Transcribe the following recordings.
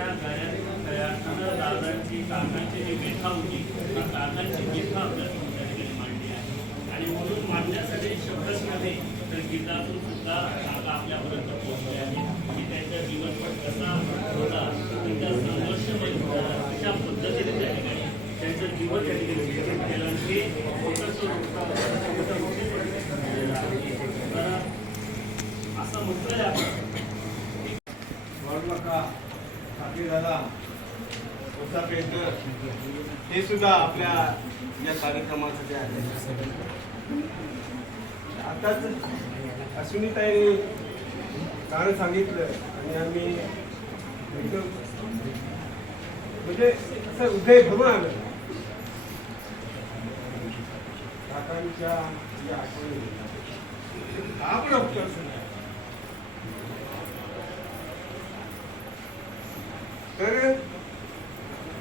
त्या गाड्या तयार करणाऱ्या दादांची काकांची जी व्यथा होती त्या काकांची व्यथा आपल्याला त्या ठिकाणी मांडली आहे. आणि म्हणून मांडण्यासाठी शब्दच नव्हे तर गीतातून सुद्धा काका आपल्यापर्यंत पोहोचले आहेत की त्यांचा जीवनपट कसा होता, त्यांचा संघर्ष कशा पद्धतीने त्या ठिकाणी त्यांचं जीवन त्या ठिकाणी विकसित केलं आणि हे असं म्हटलंय आपण दादा होता पेंटर हे सुद्धा आपल्या या कार्यक्रमासाठी आहे. आताच अश्विनीताईंनी गाणं सांगितलं आणि आम्ही एकदम म्हणजे असं हृदय भरून आलं. काकांच्या या आठवणी आपण तर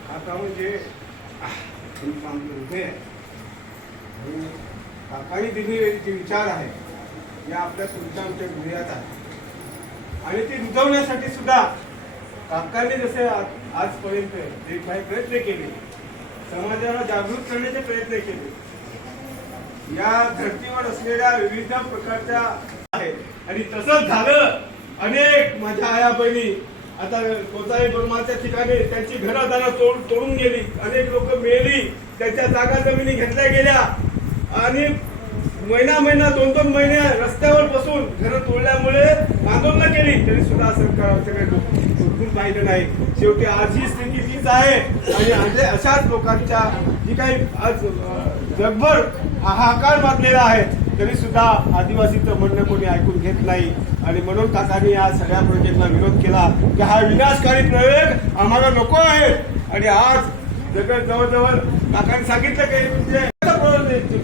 आता म्हणजे हृदय आणि काकांनी दिलेले जे विचार आहे या आपल्या तुमच्या आमच्या हृदयात आहे आणि ते रुजवण्यासाठी सुद्धा काकांनी जसे आजपर्यंत जे काही प्रयत्न केले, समाजाला जागृत करण्याचे प्रयत्न केले, या धर्तीवर असलेल्या विविध प्रकारच्या आहेत आणि तसंच झालं. अनेक माझ्या आया बहिणी आता कोचाई बर्माच्या ठिकाणी त्यांची घरं दारा तोडून गेली, अनेक लोक मेली, त्यांच्या जागा जमिनी घेतल्या गेल्या आणि महिना 2-2 महिने रस्त्यावर बसून घरं तोडल्यामुळे आंदोलन केली तरी सुद्धा सरकार झुकून पाहिलं नाही. शेवटी आज ही स्थिती तीच आहे आणि अशाच लोकांच्या जी काही आज जगभर हाहाकार माजलेला आहे तरी सुद्धा आदिवासीचं म्हणणं कोणी ऐकून घेत नाही. आणि म्हणून काकांनी या सगळ्या प्रोजेक्टला विरोध केला की हा विनाशकारी प्रयोग आम्हाला नको आहे. आणि आज जवळजवळ काकांनी सांगितलं की म्हणजे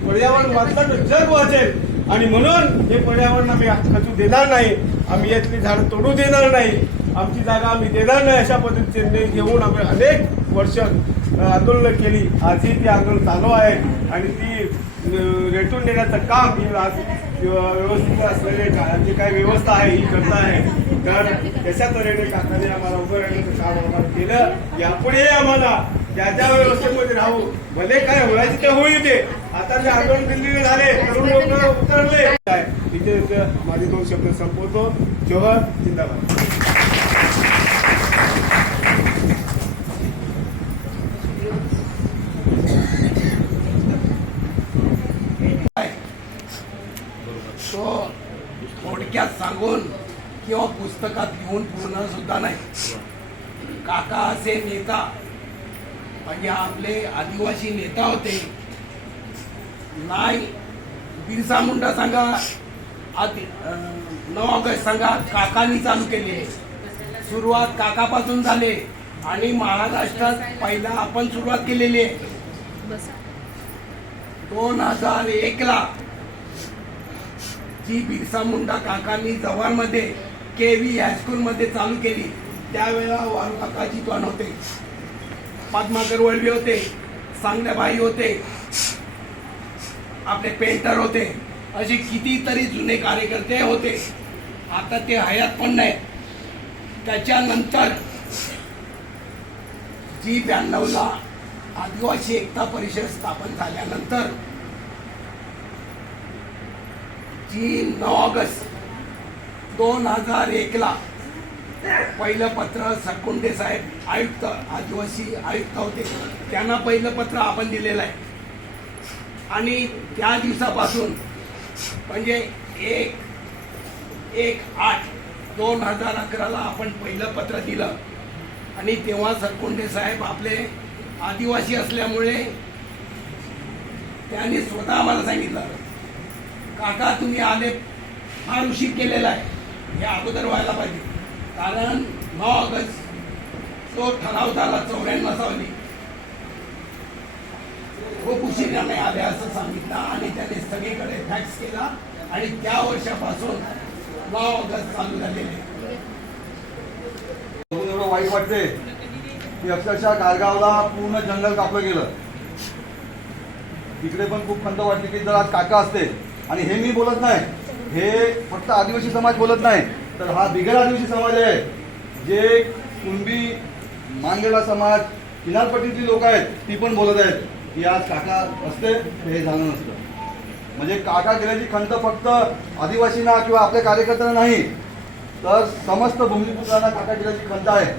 पर्यावरण वाचलं तर जग वाचेल आणि म्हणून हे पर्यावरण आम्ही खचू देणार नाही, आम्ही यातली झाडं तोडू देणार नाही, आमची जागा आम्ही देणार नाही अशा पद्धतीने घेऊन आम्ही अनेक वर्ष आंदोलन केली. आजही ती आंदोलन चालू आहे आणि ती रेटून देण्याचं काम ही व्यवस्थित असलेले जी काही व्यवस्था आहे ही करत आहे. तर त्याच्या तऱ्हेने काकाने आम्हाला उभं राहण्याचं काम आम्हाला केलं. यापुढे आम्हाला ज्या ज्या व्यवस्थेमध्ये राहू, भले काय व्हायचे ते होईल. ते आता जे आंदोलन दिल्लीला झाले, तरुण लोक उतरले. इथे माझे 2 शब्द संपवतो. जोहर, जिंदाबाद. तो थोडक्यात सांगून किंवा पुस्तकात लिहून पूर्ण सुद्धा नाही. काका असे नेता म्हणजे आपले आदिवासी नेता होते. नाही बिरसा मुंडा सांगा, 9 ऑगस्ट सांगा, काकांनी चालू केली. सुरुवात काकापासून झाले आणि महाराष्ट्रात पहिला आपण सुरुवात केलेली आहे. 2001ला जी बिरसा मुंडा काकांनी जव्हारमध्ये KV हायस्कूलमध्ये चालू केली त्यावेळेला वारू काकाजी पण होते, पद्माकर वळवी होते, सांगण्याबाई होते, आपले पेंटर होते, असे कितीतरी जुने कार्यकर्ते होते. आता ते हयात पण नाही. त्याच्यानंतर जी 92ला आदिवासी एकता परिषद स्थापन झाल्यानंतर जी 9 ऑगस्ट 2001ला पहिलं पत्र सरकुंडे साहेब आयुक्त, आदिवासी आयुक्त होते, त्यांना पहिलं पत्र आपण दिलेलं आहे. आणि त्या दिवसापासून म्हणजे 1/8/2011ला आपण पहिलं पत्र दिलं. आणि तेव्हा सरकुंडे साहेब आपले आदिवासी असल्यामुळे त्यांनी स्वतः आम्हाला सांगितलं, काका तुम्ही आले फार उशीर केलेला आहे, हे अगोदर व्हायला पाहिजे. कारण 9 ऑगस्ट तो ठराव झाला 94 साली, खूप उशिराने आले असं सांगितलं आणि त्याने सगळीकडे फॅक्स केला आणि त्या वर्षापासून 9 ऑगस्ट चालू झालेले. एवढं वाईट वाटते की अक्षरशः गारगावला पूर्ण जंगल कापलं गेलं. तिकडे पण खूप खंत वाटली की जर आज काका असते. आणि हे मी बोलत नाही, हे फक्त आदिवासी समाज बोलत नाही, तर हा बिगर आदिवासी समाज आहे जे कुणबी मांगेला समाज, किनारपट्टीची लोक आहेत ती पण बोलत आहेत की आज काका असते तर हे झालं नसतं. म्हणजे काका गेल्याची खंत फक्त आदिवासींना किंवा आपल्या कार्यकर्त्यांना नाही, तर समस्त भूमिपुत्रांना काका गेल्याची खंत आहे.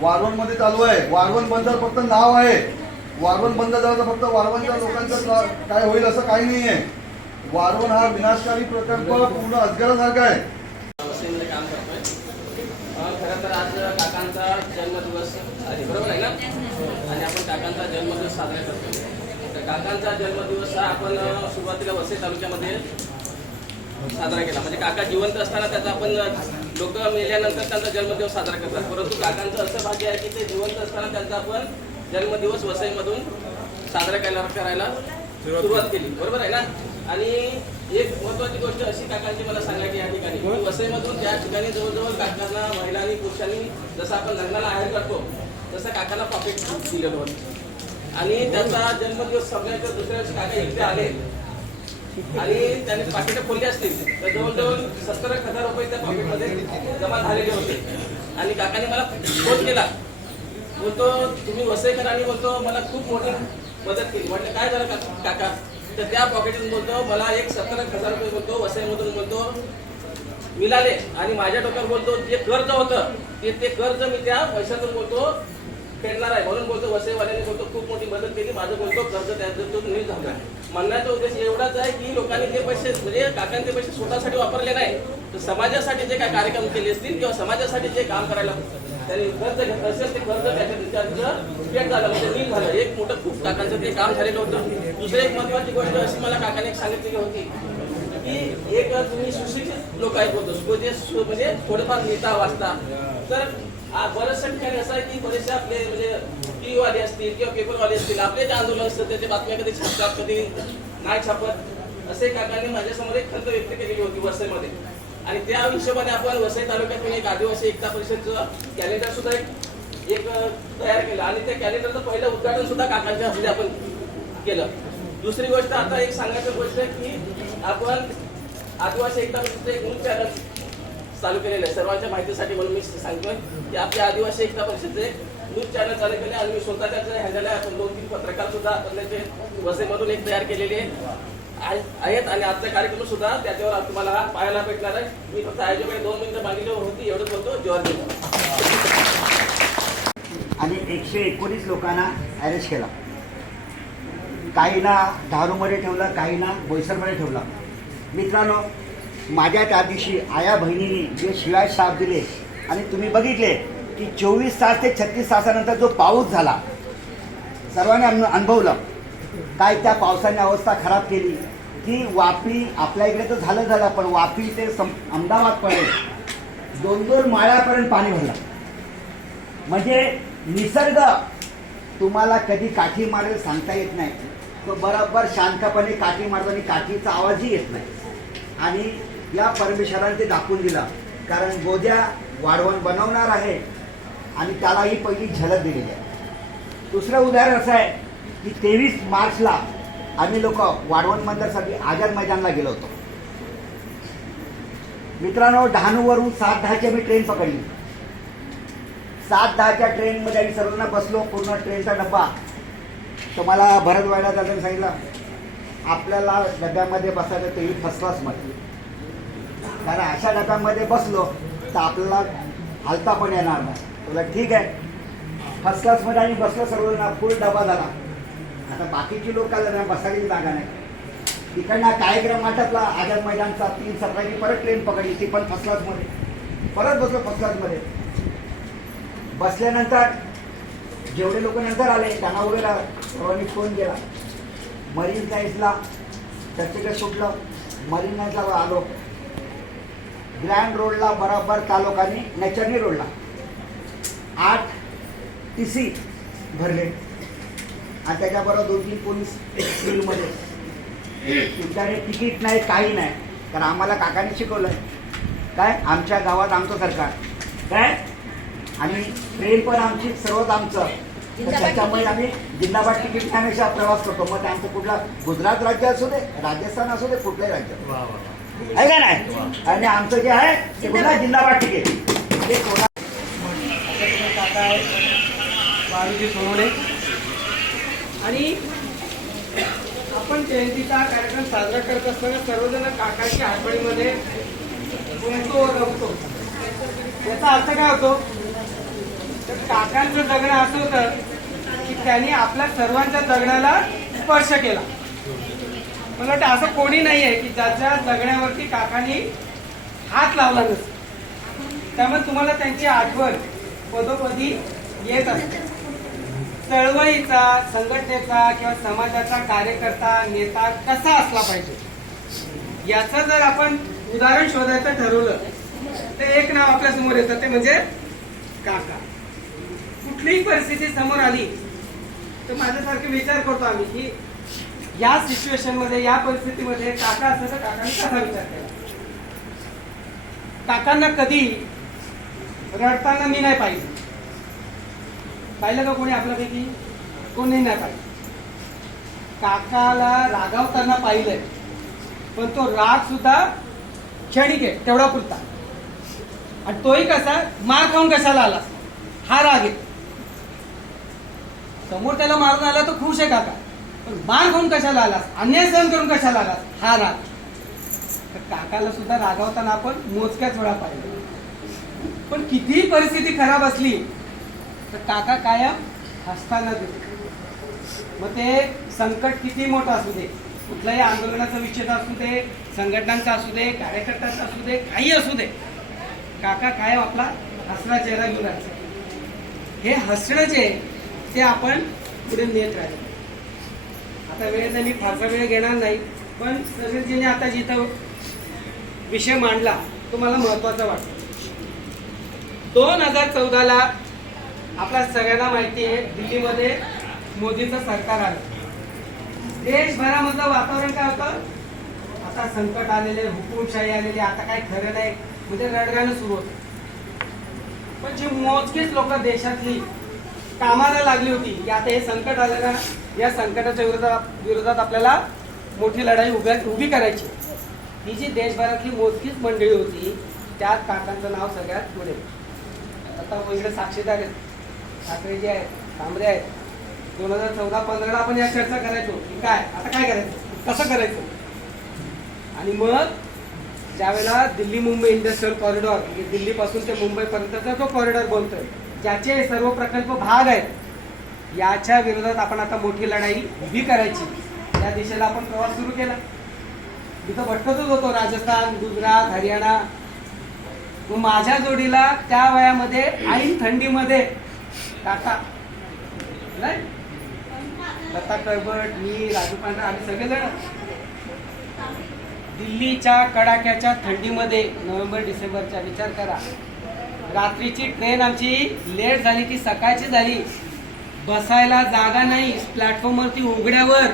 वारवणमध्ये चालू आहे. वारवण बंद फक्त नाव आहे. वारवण बंद झालं तर फक्त वारवणच्या लोकांचं काय होईल असं काही नाही आहे. वारवण हा विनाशकारी प्रकल्प पूर्ण अजगरासारखा आहे. वसईमध्ये काम करतोय. खरं तर आज काकांचा जन्मदिवस आहे, बरोबर आहे ना? आणि आपण काकांचा जन्मदिवस साजरा करतोय. तर काकांचा जन्मदिवस हा आपण सुरुवातीला वसई तालुक्यामध्ये साजरा केला. म्हणजे काका जिवंत असताना त्याचा आपण लोक मेल्यानंतर त्यांचा जन्मदिवस साजरा करतात, परंतु काकांचं असं भाग्य आहे की ते जिवंत असताना त्यांचा आपण जन्मदिवस वसईमधून साजरा करायला सुरुवात केली, बरोबर आहे ना? आणि एक महत्वाची गोष्ट अशी काकांची मला सांगायची या ठिकाणी की वसईमधून त्या ठिकाणी जवळजवळ काकांना महिला आणि पुरुषांनी जसं आपण लग्नाला आहेर करतो तसं काकांना पॉकेट दिलेलं होतं. आणि त्याचा जन्मदिवस संपल्याच्या दुसऱ्या दिवशी काका इथे आले आणि त्यांनी पाकिटं खोलली असतील तर जवळजवळ 70,000 रुपये त्या पॉकेटमध्ये जमा झालेले होते. आणि काकाने मला फोन केला, बोलतो तुम्ही वसईकर, आणि बोलतो मला खूप मोठी मदत केली. म्हटलं काय झालं काका? तर त्या पॉकेटून बोलतो मला एक 70,000 रुपये बोलतो वसईमधून बोलतो मिळाले, आणि माझ्या डोक्यावर बोलतो जे कर्ज होतं ते कर्ज मी त्या पैशातून बोलतो फेडणार आहे, म्हणून बोलतो वसईवाल्यांनी बोलतो खूप मोठी मदत केली, माझं बोलतो कर्ज त्यातून नीट झालं. म्हणण्याचा उद्देश एवढाच आहे की लोकांनी ते पैसे म्हणजे काकांनी ते पैसे स्वतःसाठी वापरले नाही, तर समाजासाठी जे काय कार्यक्रम केले असतील किंवा समाजासाठी जे काम करायला त्यांनी कर्ज घेतलं असेल ते कर्ज त्याच्या पेट झालं, म्हणजे नीट झालं. एक मोठं खूप काकांचं ते काम झालेलं होतं. दुसरी एक महत्वाची गोष्ट अशी मला काकाने एक सांगितलेली होती की एक तुम्ही सुशिक्षित लोक आहेत बोलतो म्हणजे थोडेफार लिहिता वाचता, तर बऱ्याचशा ठिकाणी असं आहे की बरेचसे आपले म्हणजे टीव्ही वाले असतील किंवा पेपरवाले असतील, आपले जे आंदोलन असतात त्याच्या बातम्या कधी छापतात कधी नाही छापत, असे काकांनी माझ्यासमोर एक खंत व्यक्त केलेली होती वसईमध्ये. आणि त्या हिशोबाने आपण वसई तालुक्यातून एक आदिवासी एकता परिषदचं कॅलेंडर सुद्धा एक तयार केलं, आणि त्या कॅलेंडरचं पहिलं उद्घाटन सुद्धा काकांच्या हस्ते आपण केलं. दुसरी गोष्ट आता एक सांगायची गोष्ट आहे की आपण आदिवासी एकता परिषदचं एक न्यूज चॅनल चालू केलेलं आहे सर्वांच्या माहितीसाठी, म्हणून मी सांगतोय की आपल्या आदिवासी एकता परिषदचे न्यूज चॅनल चालू केले, आणि मी स्वतः त्याचं हँडल आहे. आपण 2-3 पत्रकार सुद्धा आपण त्याचे वसईमधून एक तयार केलेले आहेत, आणि आजचा कार्यक्रम सुद्धा त्याच्यावर तुम्हाला पाहायला भेटणार आहे. मी फक्त आयोजकांनी 2 मिनिटं मागितली होती, एवढंच बोलतो. जवाहर आणि 119 लोकांना अरेस्ट केला. काहींना दारूमध्ये ठेवलं, काहींना बोईसरमध्ये ठेवलं. मित्रांनो, माझ्या त्या दिवशी आया बहिणींनी जे शिवाय साप दिले, आणि तुम्ही बघितले की 24 तास ते 36 तासानंतर जो पाऊस झाला सर्वांनी अनुभवलं. काय त्या पावसाने अवस्था खराब केली की वापी आपल्या इकडे तर झालं पण वापी ते अहमदाबादपर्यंत 2-2 माळ्यापर्यंत पाणी भरलं. म्हणजे निसर्ग तुम्हाला कधी काठी मारेल सांगता येत नाही. तो बरोबर शांतपणे काठी मारतो आणि काठीचा आवाजही येत नाही. आणि या परमेश्वराने ते दाखवून दिलं, कारण गोद्या वाढवण बनवणार आहे आणि त्याला ही पहिली झलक दिलेली आहे. दुसरं उदाहरण असं आहे की 23 मार्चला आम्ही लोक वाढवण बंदरसाठी आझाद मैदानला गेलो होतो. मित्रांनो, डहाणूवरून 7:10ची मी ट्रेन पकडली. 7:10च्या ट्रेनमध्ये आम्ही सर्वांना बसलो. पूर्ण ट्रेनचा डब्बा तुम्हाला भरत वायला दादाने सांगितलं आपल्याला डब्यामध्ये बसायचं तेही फर्स्ट क्लासमध्ये, कारण अशा डब्यामध्ये बसलो तर आपल्याला हालता पण येणार नाही. तुला ठीक आहे, फर्स्ट क्लासमध्ये आम्ही बसलो सर्वांना, फुल डबा झाला. आता बाकीची लोक आलं बसायची जागा नाही. तिकडनं कार्यक्रम आटपला आझाद मैदानचा. 3 सकाळची परत ट्रेन पकडली, ती पण फर्स्ट क्लासमध्ये. परत बसलो फर्स्ट क्लासमध्ये. बसल्यानंतर जेवढे लोक नंतर आले त्यांना उभे सर्वांनी फोन केला. मरीन लाईन्सला चर्चगेट सुटलं, मरीन लाईन्सला आलो. ग्रँड रोडला बरोबर त्या लोकांनी नेचरनी रोडला 8 TC भरले, आणि त्याच्याबरोबर 2-3 पोलीस स्कूलमध्ये. त्याने तिकीट नाही, काही नाही, कारण आम्हाला काकाने शिकवलं काय आमच्या गावात आमचं सरकार काय, आणि ट्रेन पण आमची सर्वच आमचं. त्याच्यामुळे आम्ही जिंदाबाद तिकीट हमेशा प्रवास करतो. मग ते आमचं कुठला गुजरात राज्य असू दे, राजस्थान असू दे, कुठलंही राज्य आहे का नाही. आणि आमचं जे आहे ते कुठला जिंदाबाद तिकीट. काका आहे मारुती सोनवणे. आणि आपण जयंतीचा कार्यक्रम साजरा करत असताना सर्वजण काकांच्या आठवणीमध्ये गुंततो रमतो. याचा अर्थ काय होतो, तर काकांचं जगणं असं होतं की त्यांनी आपल्या सर्वांच्या जगण्याला स्पर्श केला. मला वाटतं असं कोणी नाही आहे की ज्याच्या जगण्यावरती काकांनी हात लावला नसेल. त्यामुळे तुम्हाला त्यांची आठवण पदोपदी येत असते. चळवळीचा, संघटनेचा किंवा समाजाचा कार्यकर्ता, नेता कसा असला पाहिजे याचं जर आपण उदाहरण शोधायचं ठरवलं तर एक नाव आपल्या समोर येतं, ते म्हणजे काका. कुठलीही परिस्थिती समोर आली तर माझ्यासारखे विचार करतो आम्ही की या सिच्युएशन मध्ये, या परिस्थितीमध्ये काका असं तर काकांनी कसा विचार केला. काकांना कधी रडताना मी नाही पाहिजे. पाहिलं का कोणी आपल्यापैकी? कोणी नाही पाहिजे. काकाला रागावताना पाहिलंय, पण तो राग सुद्धा क्षणिक आहे, तेवढा पुरता. आणि तोही कसा, मार खाऊन कशाला आला हा राग आहे. समोर त्याला मारून आला तर खुश आहे काका, पण मार खाऊन कशाला आलास, अन्याय सहन करून कशाला आलास, हा राग. तर काकाला सुद्धा रागावताना आपण मोजक्याच वेळा पाहिजे. पण कितीही परिस्थिती खराब असली तर काका कायम हसताना दिसतो. मग ते संकट किती मोठं असू दे, कुठल्याही आंदोलनाचा विषय असू दे, संघटनांचा असू दे, कार्यकर्त्यांचा असू दे, काही असू दे, काका कायम आपला हसरा चेहरा घेऊन राहायचा. हे हसणं जे ते आपण पुढे नेत राहिलो. आता वेळेत मी फारसा वेळ घेणार नाही, पण सगळेजीने आता जिथं विषय मांडला तो मला महत्वाचा वाटतो. 2014ला आपल्या सगळ्यांना माहिती आहे, दिल्लीमध्ये मोदीचं सरकार आलं. देशभरामधलं वातावरण काय होतं, आता संकट आलेले, हुकुमशाही आलेली, आता काय खरं नाही, म्हणजे रडगाणं सुरू होतं. पण जी मोजकीच लोक देशातली कामाला लागली होती की आता हे संकट आलं ना, या संकटाच्या विरोधात आपल्याला मोठी लढाई उभी करायची. ही जी देशभरातली मोजकीच मंडळी होती त्यात काकांचं नाव सगळ्यात पुढे. आता इकडे साक्षीदार आहेत, ठाकरेजी आहेत, तांबरे आहेत. 2014-15ला आपण या चर्चा करायचो की काय आता काय करायचं, कसं करायचं. आणि मग ज्यावेळेला दिल्ली मुंबई इंडस्ट्रियल कॉरिडॉर, दिल्लीपासून ते मुंबईपर्यंतचा जो कॉरिडॉर बनतोय, ज्याचे सर्व प्रकल्प भाग आहेत, याच्या विरोधात आपण आता मोठी लढाई उभी करायची, या दिशेला आपण प्रवास सुरू केला. तिथं भटकतच होतो, राजस्थान, गुजरात, हरियाणा. मग माझ्या जोडीला त्या वयामध्ये ऐन थंडीमध्ये काका नाही, लता कळबट, मी, राजू पांढरा, आम्ही सगळेजण दिल्लीच्या कडाक्याच्या थंडीमध्ये, नोव्हेंबर डिसेंबरचा विचार करा, रात्रीची ट्रेन आमची लेट झाली, ती सकाळची झाली, बसायला जागा नाही, प्लॅटफॉर्मवरती उघड्यावर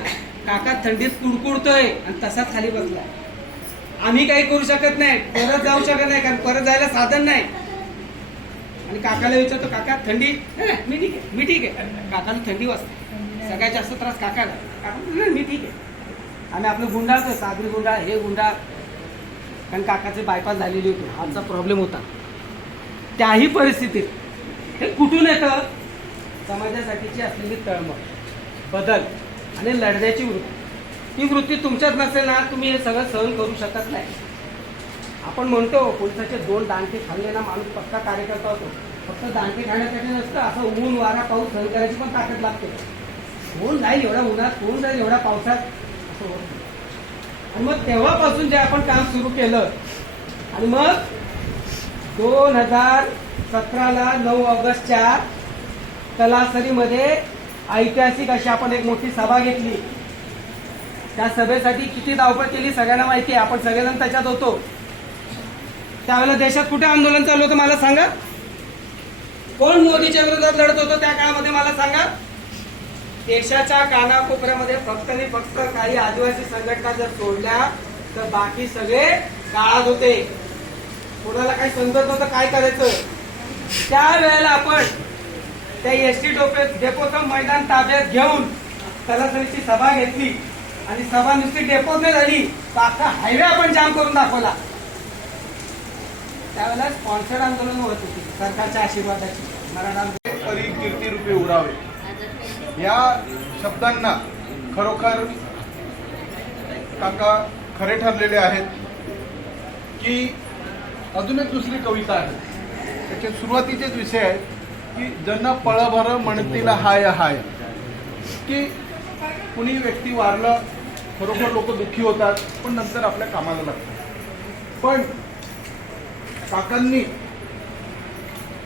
काका थंडीत कुडकुडतोय आणि तसाच खाली बसलाय. आम्ही काही करू शकत नाही, परत जाऊ शकत नाही, कारण परत जायला साधन नाही. आणि काकाला विचारतो, काका थंडी? मी ठीक आहे, मी ठीक आहे. काकाला थंडी वाजते, सगळ्यात जास्त त्रास काकाला. काका मी ठीक आहे. आम्ही आपलं गुंडाळतो, सागरी गुंडाळ, हे गुंडाळ, कारण काकाचे बायपास झालेली होती, हाचा प्रॉब्लेम होता. त्याही परिस्थितीत हे कुठून येतं, समाजासाठीची असलेली तळमळ, बदल आणि लढण्याची वृत्ती. ही वृत्ती तुमच्यात नसेल ना, तुम्ही हे सगळं सहन करू शकत नाही. आपण म्हणतो पोलिसाचे 2 दांडके खाल्ले ना माणूस पक्का कार्यकर्ता होतो. फक्त दांडके खाण्यासाठी नसतं, असं ऊन वारा पाऊस सहन करायची पण ताकद लागते. होऊन जाईल एवढ्या उन्हात, होऊन जाईल एवढ्या पावसात, असं होत नाही. आणि मग तेव्हापासून जे आपण काम सुरू केलं, आणि मग 2017ला 9 ऑगस्टच्या तलासरीमध्ये ऐतिहासिक अशी आपण एक मोठी सभा घेतली. त्या सभेसाठी किती धावपळ केली सगळ्यांना माहिती आहे, आपण सगळेजण त्याच्यात होतो. त्यावेळेला देशात कुठे आंदोलन चालू होतं मला सांगा, कोण मोदीच्या विरोधात लढत होतं त्या काळामध्ये मला सांगा. देशाच्या कानाकोपऱ्यामध्ये फक्त आणि फक्त काही आदिवासी संघटना जर सोडल्या तर बाकी सगळे काळात होते. कोणाला काही समजत नव्हतं काय करायचं. त्यावेळेला आपण त्या एसटी डेपोचं मैदान ताब्यात घेऊन तलासरीची सभा घेतली, आणि सभा नुसती डेपोत नाही झाली, अख्खा हायवे आपण जाम करून दाखवला. त्यावेळेला स्पॉन्सर्ड आंदोलन होत होती सरकारच्या आशीर्वादाची. मराठा कीर्तिरूपी उरावे. या शब्दांना खरोखर काका खरे ठरलेले आहेत की अजून एक दुसरी कविता आहे, त्याचे सुरुवातीचेच विषय आहेत की जन पळभर म्हणतील हाय हाय, की कुणी व्यक्ती वारलं, खरोखर लोक दुःखी होतात, पण नंतर आपल्या कामाला लागतात. पण काकांनी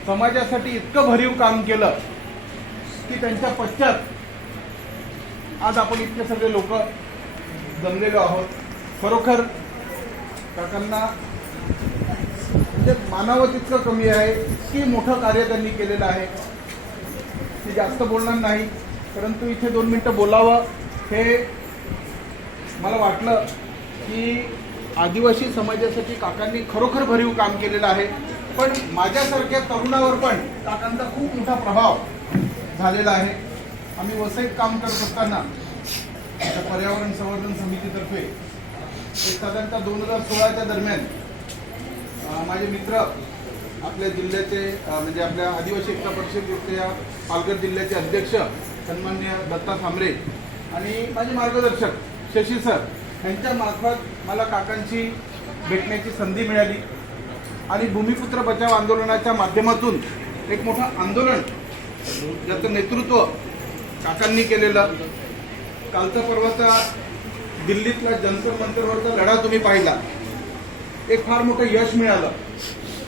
समाजासाठी इतकं भरीव काम केलं की त्यांच्या पश्चात आज आपण इतके सगळे लोक जमलेलो आहोत. खरोखर काकांना म्हणजे मानावं तितकं कमी आहे की मोठं कार्य त्यांनी केलेलं आहे. मी जास्त बोलणार नाही, परंतु इथे 2 मिनिटं बोलावं हे मला वाटलं की आदिवासी समाजासाठी काकांनी खरोखर भरीव काम केलेलं आहे. पण माझ्यासारख्या तरुणावर पण काकांचा खूप मोठा प्रभाव झालेला आहे. आम्ही वसईत काम करत असताना पर्यावरण संवर्धन समितीतर्फे साधारणतः 2016च्या दरम्यान माझे मित्र आपल्या जिल्ह्याचे म्हणजे आपल्या आदिवासी एकता परिषदेच्या पालघर जिल्ह्याचे अध्यक्ष सन्माननीय दत्ता सांबरे आणि माझे मार्गदर्शक शशी सर यांच्या मार्फत मला काकांची भेटण्याची संधी मिळाली आणि भूमिपुत्र बचाव आंदोलनाच्या माध्यमातून एक मोठं आंदोलन ज्याचं नेतृत्व काकांनी केलेलं. कालचा परवाचा दिल्लीतला जंतर मंतरवरचा लढा तुम्ही पाहिला, एक फार मोठं यश मिळालं.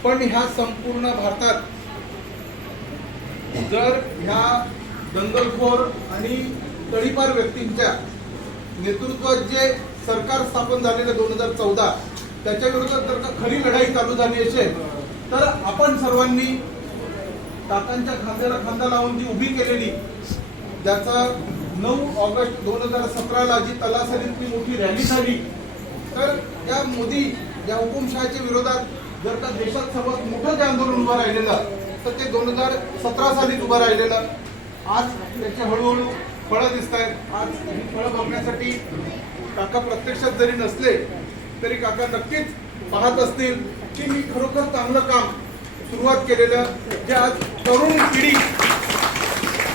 पण ह्या संपूर्ण भारतात जर ह्या दंगलखोर आणि तडीपार व्यक्तींच्या नेतृत्वात जे सरकार स्थापन झालेलं 2014 त्याच्या विरोधात जर का खरी लढाई चालू झाली असेल तर आपण सर्वांनी काकांच्या खांद्याला खांदा लावून जी उभी केलेली, ज्याचा 9 ऑगस्ट 2017ला जी तलासरीतली मोठी रॅली झाली, तर या मोदी या हुकुमशहाच्या विरोधात जर का देशात सर्वात मोठं जे आंदोलन उभं राहिलेलं तर ते 2017 सालीच उभं राहिलेलं. आज त्याचे हळूहळू फळं दिसत आहेत. आज ही फळं बघण्यासाठी काका प्रत्यक्षात जरी नसले तरी काका नक्कीच पाहत असतील की मी खरोखर चांगलं काम सुरुवात केलेलं, जे आज तरुण पिढी,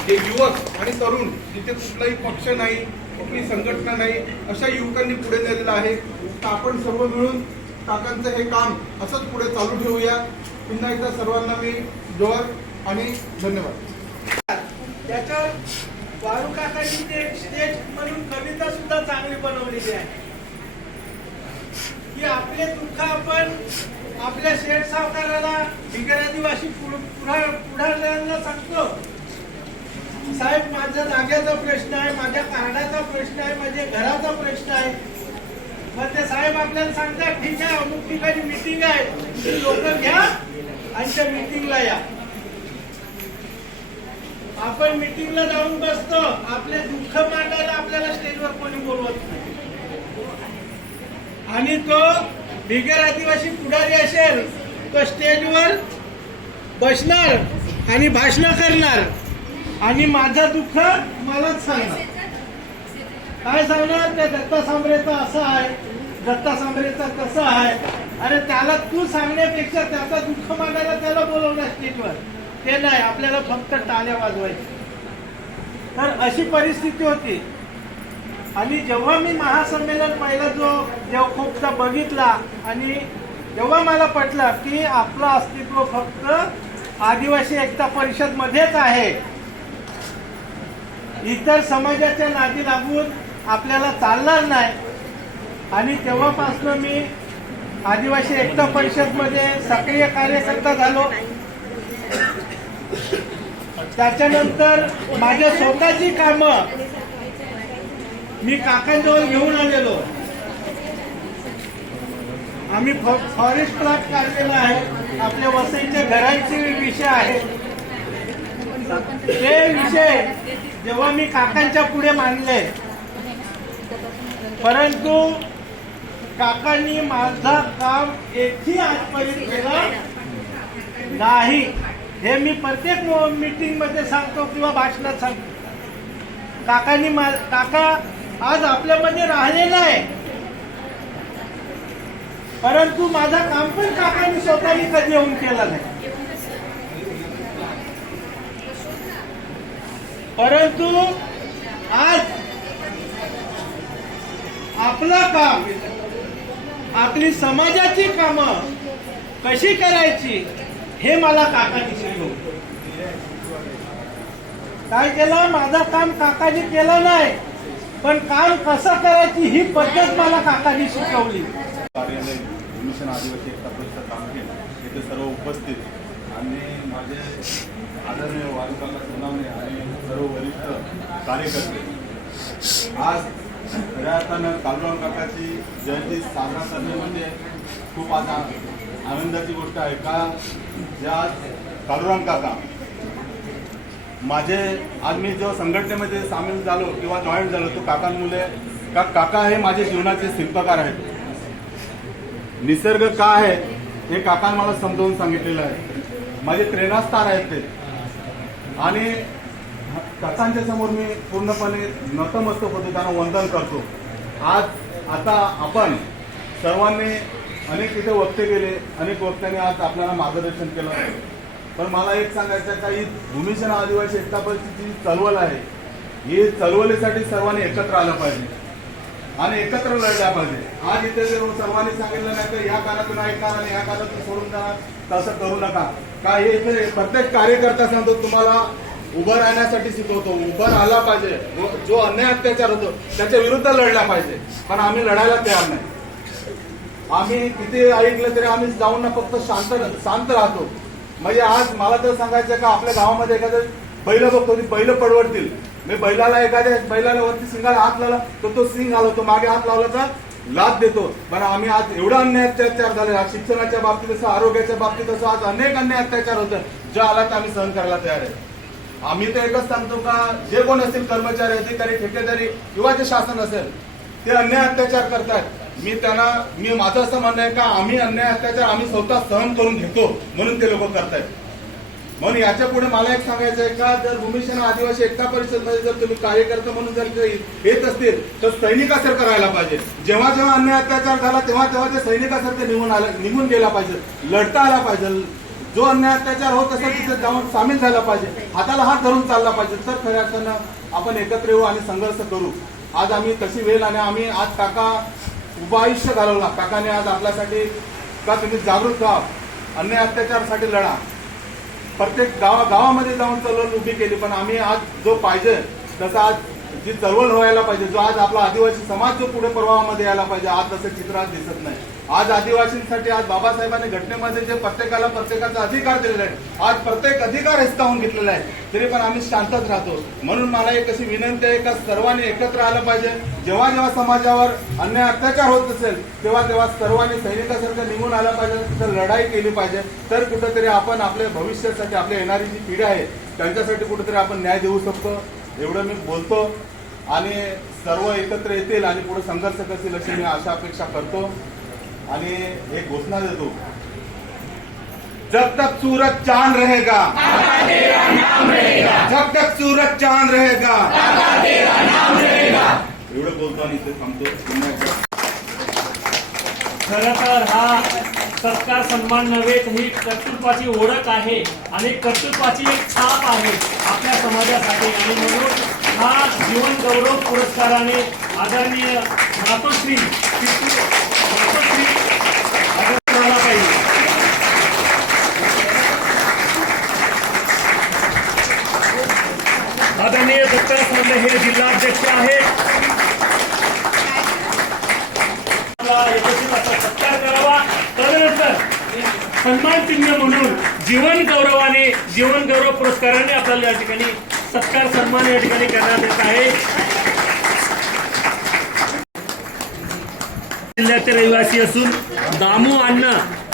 जे युवक आणि तरुण, जिथे कुठलाही पक्ष नाही, कुठली संघटना नाही, अशा युवकांनी पुढे नेलेलं आहे. तर आपण सर्व मिळून काकांचं हे काम असंच पुढे चालू ठेवूया. पुन्हा एकदा सर्वांना मी जोर आणि धन्यवाद. त्याच्यावर वारू काकांनी ते स्टेज म्हणून कविता सुद्धा चांगली बनवलेली आहे की आपले दुःख आपण आपल्या शेठ सावकाराला बिगर आदिवासी पुढाऱ्यांना सांगतो, साहेब माझ्या जागेचा प्रश्न आहे, माझ्या कार्डाचा प्रश्न आहे, माझ्या घराचा प्रश्न आहे. मग ते साहेब आपल्याला सांगतात ठीक आहे, अमुक ठिकाणी मीटिंग आहे, तुम्ही लोक घ्या आणि त्या मीटिंगला या. आपण मीटिंगला जाऊन बसतो, आपले दुःख मांडायला आपल्याला स्टेजवर कोणी बोलवत नाही. आणि तो बिगर आदिवासी पुढारी असेल तो स्टेजवर बसणार आणि भाषण करणार आणि माझं दुःख मलाच सांगणार. काय सांगणार? ते दत्ता सांबरेचं असं आहे, दत्ता सांबरेचं कसं आहे. अरे त्याला तू सांगण्यापेक्षा त्याचं दुःख मांडायला त्याला बोलवणार स्टेजवर, ते नाही, आपल्याला फक्त टाळ्या वाजवायच्या. तर अशी परिस्थिती होती. आणि जेव्हा मी महासंमेलन पहिला जो देवखोपचा बघितला आणि जेव्हा मला पटलं की आपलं अस्तित्व फक्त आदिवासी एकता परिषद मध्येच आहे, इतर समाजाच्या नादी लागून आपल्याला चालणार नाही. आणि तेव्हापासून मी आदिवासी एकता परिषद मध्ये सक्रिय कार्यकर्ता झालो. त्याच्यानंतर माझ्या स्वतःची कामं मी काकांजवळ घेऊन आलेलो. आम्ही फॉरेस्ट प्लॉट काढलेला आहे, आपल्या वसईच्या घरांचे विषय आहे. ते विषय जेव्हा मी काकांच्या पुढे मांडले, परंतु काकांनी माझं काम एकही आजपर्यंत केलं नाही. हे मी प्रत्येक मीटिंग मध्ये सांगतो किंवा भाषणात सांगतो. काका आज आपल्यामध्ये राहिलेला आहे, परंतु माझं काम पण काकांनी स्वतःनी कधी येऊन केलं नाही. परंतु आज आपलं काम, आपली समाजाची कामं कशी करायची हे मला काकांनी शिकवलं. काय केलं, माझं काम काकांनी केलं नाही, पण काम कसं करायची ही पद्धत मला काकांनी शिकवली. कार्यालय मिशन आदिवासी एकता परिषद तालुक्यात येथे सर्व उपस्थित आणि माझे आदरणीय वारुकाका सोनावणे आणि सर्व वरिष्ठ कार्यकर्ते, आज खऱ्या अर्थानं कालुराम काकाची जयंती साजरा करणे म्हणजे खूप आता आनंदाची गोष्ट आहे. का जे आज कालुराम काका माझे, आज मी जो संघटनेमध्ये सामील झालो किंवा जॉईन झालो तो काकांमुळे. काका हे माझे जीवनाचे शिल्पकार आहेत. निसर्ग का आहे हे काकांनी मला समजावून सांगितलेलं आहे. माझे प्रेरणास्थान आहेत ते. आणि काकांच्या समोर मी पूर्णपणे नतमस्तक होतो, त्यांना वंदन करतो. आज आता आपण सर्वांनी अनेक तिथे वक्ते केले, अनेक वक्त्यांनी आज आपल्याला मार्गदर्शन केलं. पण मला एक सांगायचं का, ही भूमिशन आदिवासी एकता परिषदेची चळवळ आहे, ही चळवळीसाठी सर्वांनी एकत्र आलं पाहिजे आणि एकत्र लढल्या पाहिजे. आज इथे जर सर्वांनी सांगितलं नाही तर या कानातून ऐकणार आणि या कानातून सोडून जाणार, तसं करू नका. का हे इथे प्रत्येक कार्यकर्ता सांगतो, तुम्हाला उभं राहण्यासाठी शिकवतो. उभं राहिला पाहिजे, जो अन्याय अत्याचार होतो त्याच्या विरुद्ध लढला पाहिजे. पण आम्ही लढायला तयार नाही. आम्ही किती ऐकलं तरी आम्ही जाऊन ना फक्त शांत राहतो. म्हणजे आज मला तर सांगायचं का, आपल्या गावामध्ये एखादं बैल बघतो, ती बैल पडवडतील. मी बैलाला, एखाद्या बैलाला वरती सिंगाला हात लावला तर तो सिंग हलवतो, मागे हात लावला तर लाभ देतो. पण आम्ही आज एवढा अन्याय अत्याचार झाले, आज शिक्षणाच्या बाबतीत असं, आरोग्याच्या बाबतीत असं, आज अनेक अन्याय अत्याचार होतं. जो आला तर आम्ही सहन करायला तयार आहे. आम्ही तर एकच सांगतो का, जे कोण असतील कर्मचारी, अधिकारी, ठेकेदारी किंवा जे शासन असेल ते अन्याय अत्याचार करतात. मी माझं असं म्हणणं आहे का, आम्ही अन्याय अत्याचार आम्ही स्वतः सहन करून घेतो म्हणून ते लोक करतायत. म्हणून याच्या पुढे मला एक सांगायचं आहे का, जर भूमिशन आदिवासी एकता परिषदमध्ये जर तुम्ही कार्यकर्ता म्हणून जर येत असतील तर सैनिकासारखं राहायला पाहिजे. जेव्हा जेव्हा अन्याय अत्याचार झाला तेव्हा तेव्हा ते सैनिकासारखं निघून गेला पाहिजे, लढता आला पाहिजे. जो अन्याय अत्याचार होत असेल तिथे जाऊन सामील झाला पाहिजे, हाताला हात धरून चालला पाहिजे. तर खऱ्या अर्थानं आपण एकत्र येऊ आणि संघर्ष करू. आज आम्ही तशी वेळ, आणि आम्ही आज काका उभं आयुष्य घालवला. काकाने आज आपल्यासाठी का, तुम्ही जागृत व्हा, अन्याय अत्याचारासाठी लढा. प्रत्येक गावामध्ये जाऊन चळवळ उभी केली. पण आम्ही आज जो पाहिजे तसं आज जी चळवळ व्हायला पाहिजे, जो आज आपला आदिवासी समाज जो पुढे प्रवाहामध्ये यायला पाहिजे, आज तसं चित्र आज दिसत नाही. आज आदिवासींसाठी आज बाबासाहेबांनी घटनेमध्ये जे प्रत्येकाचा अधिकार दिलेला आहे, आज प्रत्येक अधिकार हिसकावून घेतलेला आहे, तरी पण आम्ही शांतच राहतो. म्हणून मला एक अशी विनंती आहे का, सर्वांनी एकत्र आलं पाहिजे. जेव्हा जेव्हा समाजावर अन्याय अत्याचार होत असेल तेव्हा तेव्हा सर्वांनी सैनिकासारखं निघून आलं पाहिजे, तर लढाई केली पाहिजे. तर कुठेतरी आपण आपल्या भविष्यासाठी, आपल्या येणारी जी पिढी आहे त्यांच्यासाठी कुठेतरी आपण न्याय देऊ शकतो. एवढं मी बोलतो आणि सर्व एकत्र येतील आणि पुढे संघर्ष करतील अशी मी आशा अपेक्षा करतो. आणि एक घोषणा देतो, जब तक सूरज चांद रहेगा, जब तक सूरज चांद रहेगा, एवढं बोलतो आणि इथे थांबतो. खरं तर हा सत्कार सन्मान नव्हे, ही कर्तृत्वाची ओळख आहे आणि कर्तृत्वाची एक छाप आहे आपल्या समाजासाठी. आणि म्हणून हा जीवन गौरव पुरस्काराने आदरणीय मातोश्री झाला पाहिजे. आदरणीय दत्ता सोंडे हे जिल्हाध्यक्ष आहेत. सत्कार करावा, तदनंतर सन्मान चिन्ह म्हणून जीवन गौरव पुरस्काराने आपल्याला या ठिकाणी सत्कार सन्मान या ठिकाणी करण्यात येत आहे. जिल्ह्याचे रहिवासी असून दामू अण्णा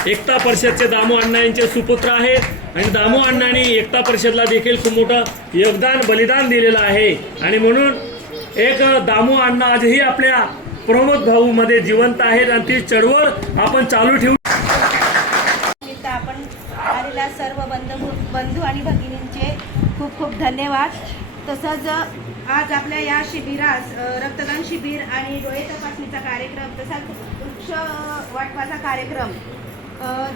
एकता परिषदचे दामू अण्णा यांचे सुपुत्र आहेत आणि दामू अण्णांनी एकता परिषदला देखील खूप मोठं योगदान, बलिदान दिलेलं आहे. आणि म्हणून एक दामू अण्णा आजही आपल्या प्रमोद भाऊ मध्ये जिवंत आहेत आणि ती चळवळ आपण चालू ठेवू. आपण आलेल्या सर्व बंधू आणि भगिनींचे खूप खूप धन्यवाद. तसंच आज आपल्या या शिबिरास रक्तदान शिबिर आणि डोळे तपासणीचा कार्यक्रम, तसाच वृक्ष वाटपाचा कार्यक्रम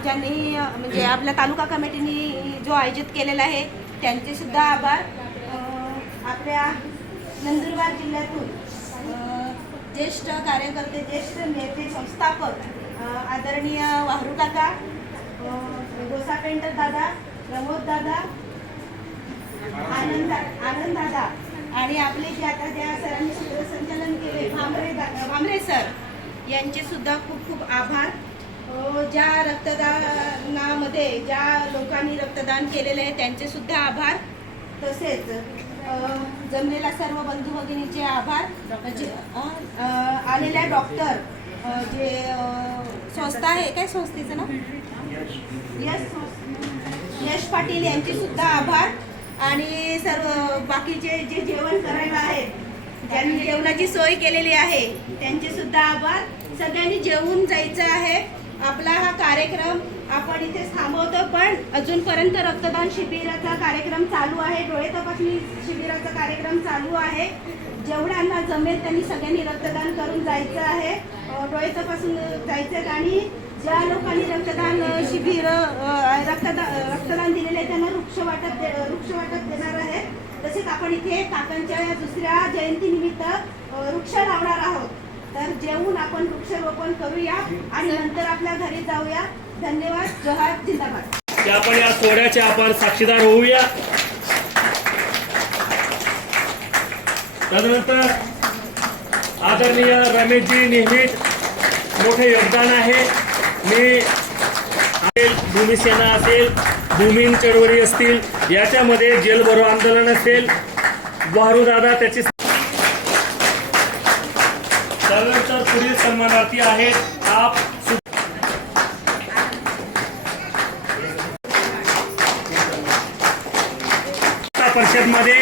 ज्यांनी म्हणजे आपल्या तालुका कमिटीने जो आयोजित केलेला आहे त्यांचे सुद्धा आभार. आपल्या नंदुरबार जिल्ह्यातून ज्येष्ठ कार्यकर्ते, ज्येष्ठ नेते, संस्थापक आदरणीय वाहरू काका, गोसा पेंटर दादा, प्रमोद दादा, आनंद दादा आणि आपले जे आता ज्या सरांनी सूत्रसंचालन केले भामरे सर यांचे सुद्धा खूप खूप आभार. ज्या रक्तदानामध्ये ज्या लोकांनी रक्तदान केलेले आहे त्यांचे सुद्धा आभार. तसेच जमलेल्या सर्व बंधू भगिनीचे आभार. आलेल्या डॉक्टर जे संस्था आहे, काय संस्थेचं नाव, यश पाटील यांचे सुद्धा आभार. आणि सर्व बाकीचे जे जेवण करायला आहेत, ज्यांनी जेवणाची सोय केलेली आहे त्यांचे सुद्धा आभार. सगळ्यांनी जेवून जायचं आहे. आपला हा कार्यक्रम आपण इथे थांबवतो, पण अजूनपर्यंत रक्तदान शिबिराचा कार्यक्रम चालू आहे, डोळे तपासणी शिबिराचा कार्यक्रम चालू आहे. जेवढ्यांना जमेल त्यांनी सगळ्यांनी रक्तदान करून जायचं आहे, डोळे तपासून जायचं. आणि ज्या लोकांनी रक्तदान शिबिर रक्तदान दिलेले आहे त्यांना वृक्ष वाटप देणार आहे. तसेच आपण इथे काकांच्या दुसऱ्या जयंतीनिमित्त वृक्ष लावणार आहोत. तर जेवून आपण वृक्षारोपण करूया आणि नंतर आपल्या घरी जाऊया. धन्यवाद. जोहार, जिंदाबाद. ते आपण या सोहळ्याचे आपण साक्षीदार होऊया. त्यानंतर आदरणीय रमेशजी, नेहमीच मोठे योगदान आहे. मी भूमिसेना असेल, भूमिहीन चळवळी असतील, याच्यामध्ये जेल भरो आंदोलन असेल, वाहरू दादा त्याची. त्यानंतर पुढील सन्मानार्थी आहेत आप परिषदमध्ये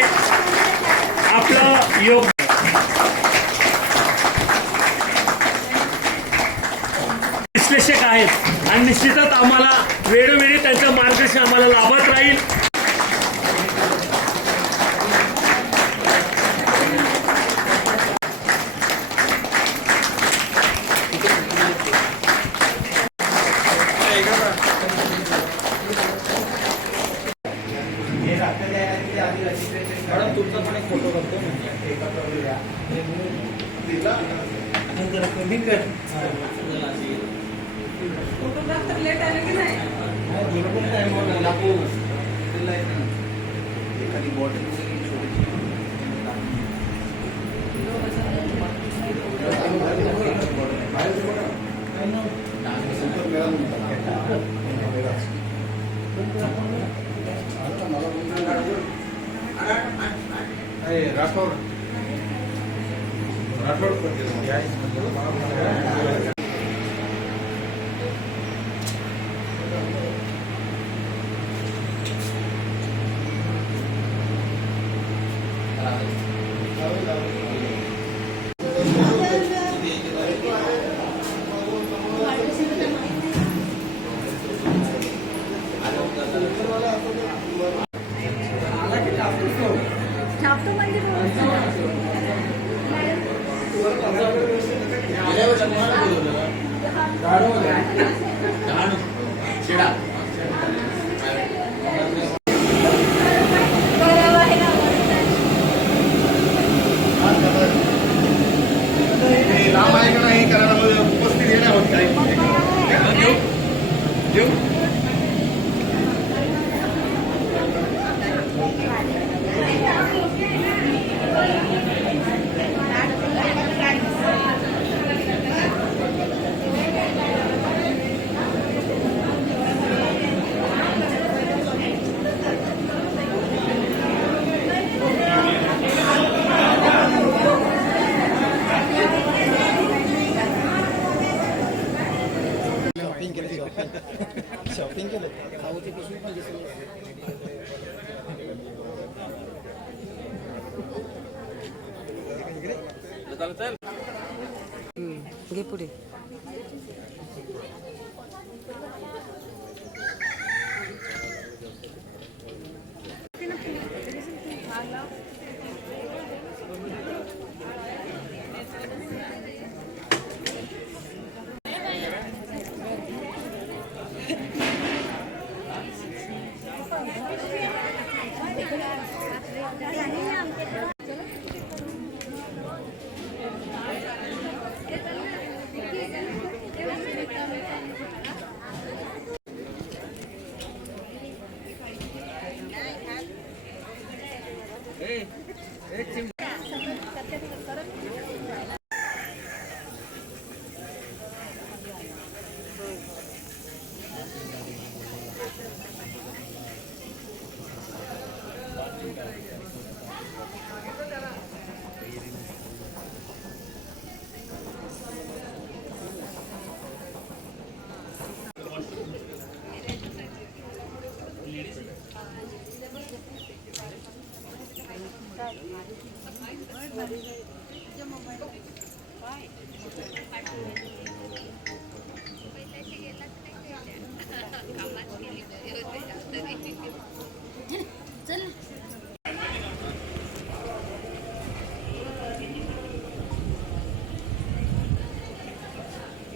आपलं योग विश्लेषक आहेत आणि निश्चितच आम्हाला वेळोवेळी त्यांचं मार्गदर्शन आम्हाला लाभत राहील. शॉपिंग केलं. घे पुढे.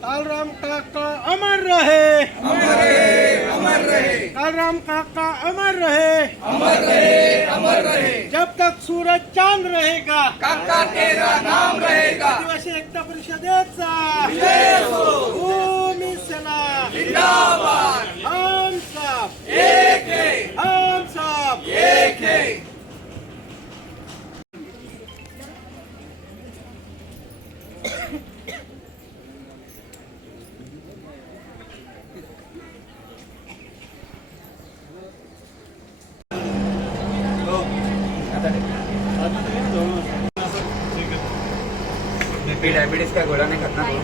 कालराम काका अमर रहे, अमर रहे, अमर रहे। कालराम काका अमर रहे, अमर रहे, अमर रहे। जब तक सूरज चांद रहेगा, काका तेरा नाम रहेगा। आदिवासी एकता परिषदेचा विजय असो। भूमी सेना जिंदाबाद। हम सब एक है, हम सब एक है। बीपी डायबिटीज का गोळा नाही खात ना तो?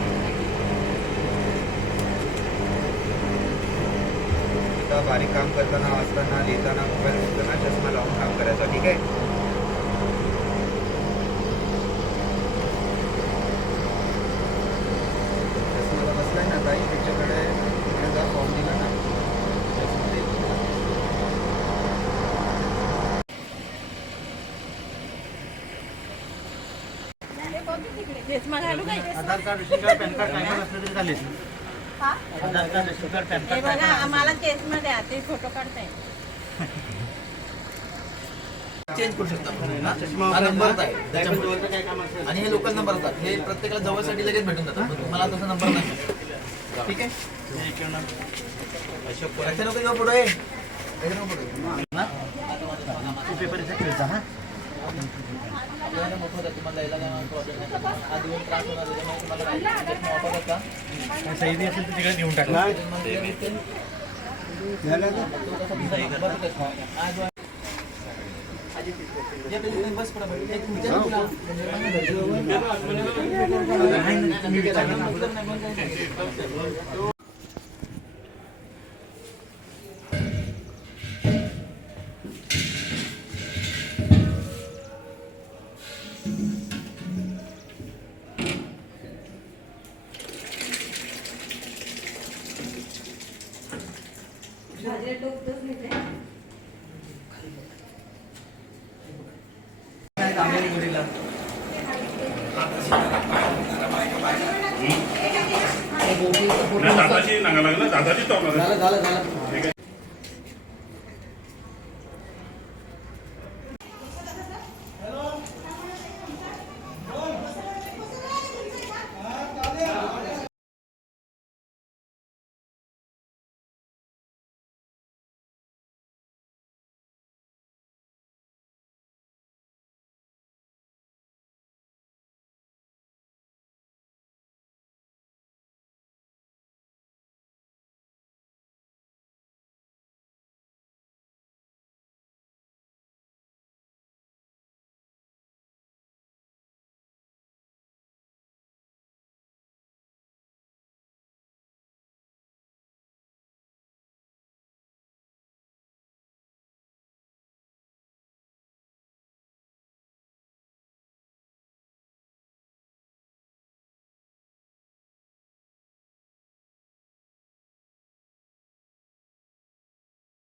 बारीक काम करताना, वाचताना, लिहिताना, मोबाईल बघताना चष्मा लावून काम करायचा, ठीक आहे? चष्माला बसलाय ना ताई, त्याच्याकडे फॉर्म दिला ना, चष्मा देतो. Aadhaar card, ration card, PAN card काय असलं तरी चालेल. Aadhaar card, ration card, PAN card काय आम्हाला केसमध्ये द्या, ते फोटो काढताय. चेंज करू शकता चष्मा हा नंबर आहे त्याच्यामुळे. काय काम असेल आणि हे लोकल नंबर असतात, हे प्रत्येकाला जवळसाठी लगेच भेटून जातात. पण तुम्हाला तसा नंबर नाही. ठीक आहे, लक्ष नको जेव्हा पुढे ना पेपर खेळता. हा आपल्याला मोठं होतं, तुम्हाला यायला काय प्रॉब्लेम नाही. हा दिवस त्रास होणार त्याच्यामुळे तुम्हाला वापरतात का सही असेल तर तिकडे घेऊन टाकला. बस दादाची नागा लागला, दादाची झालं झालं झालं